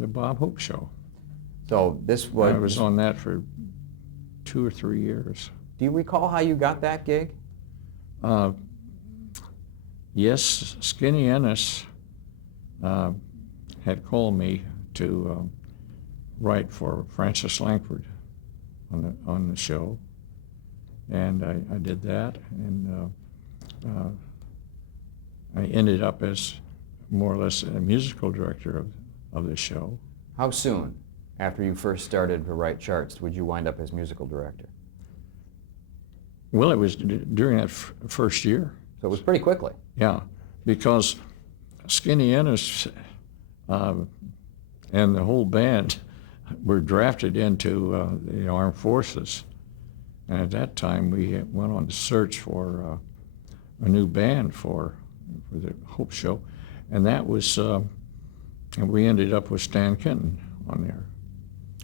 the Bob Hope Show. So this was... I was on that for 2 or 3 years. Do you recall how you got that gig? Yes, Skinny Ennis had called me to write for Francis Langford on the show, and I did that, and I ended up as more or less a musical director of the show. How soon after you first started to write charts would you wind up as musical director? Well, it was during that first year. So it was pretty quickly. Yeah, because Skinny Ennis and the whole band were drafted into the armed forces. And at that time, we went on to search for a new band for the Hope Show. And that was, and we ended up with Stan Kenton on there.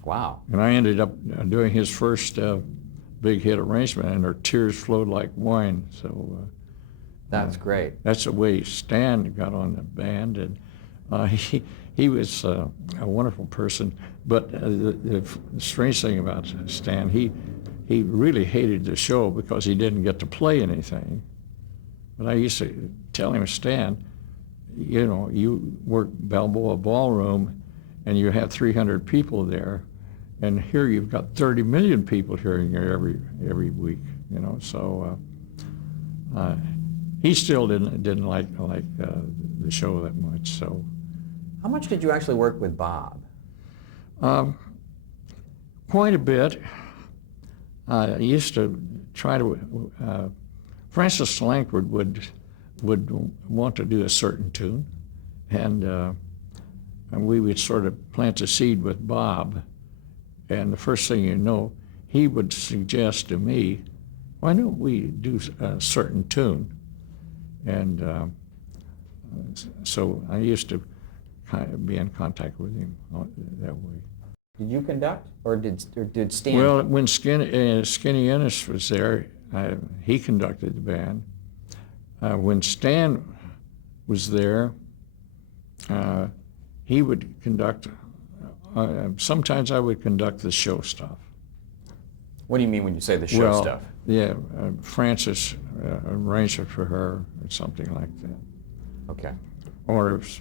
Wow. And I ended up doing his first big hit arrangement, and Her Tears Flowed Like Wine. So that's great. That's the way Stan got on the band, and he was a wonderful person. But the strange thing about Stan, he really hated the show because he didn't get to play anything. But I used to tell him, Stan, you know, you work Balboa Ballroom, and you have 300 people there, and here you've got 30 million people hearing you every week, you know. So he still didn't like the show that much. So how much did you actually work with Bob? Quite a bit. I used to try to. Francis Langford would want to do a certain tune, and we would sort of plant the seed with Bob. And the first thing you know, he would suggest to me, why don't we do a certain tune? And so I used to kind of be in contact with him that way. Did you conduct, or did Stan? Well, when Skinny Ennis was there, he conducted the band. When Stan was there, he would conduct. Sometimes I would conduct the show stuff. What do you mean when you say the show stuff? Yeah, Francis arranged it for her or something like that. Okay. Or if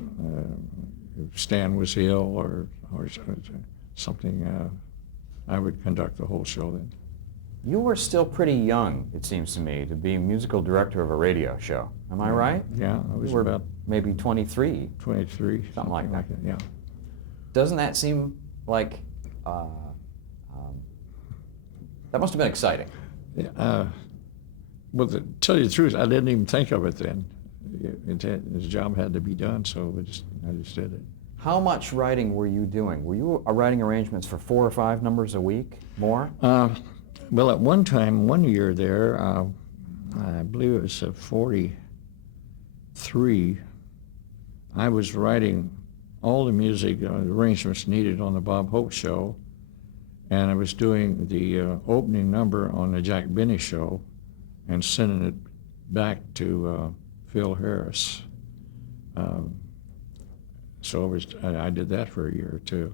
Stan was ill or something, I would conduct the whole show then. You were still pretty young, it seems to me, to be musical director of a radio show. Am I right? Yeah, I was you were about maybe 23. 23. Something like that. Yeah. Doesn't that seem like, that must have been exciting? Well, to tell you the truth, I didn't even think of it then. His job had to be done, so I just did it. How much writing were you doing? Were you writing arrangements for 4 or 5 numbers a week? More? Well, at one time, one year there, I believe it was 43, I was writing all the music arrangements needed on the Bob Hope Show, and I was doing the opening number on the Jack Benny Show and sending it back to Phil Harris. So I did that for a year or two.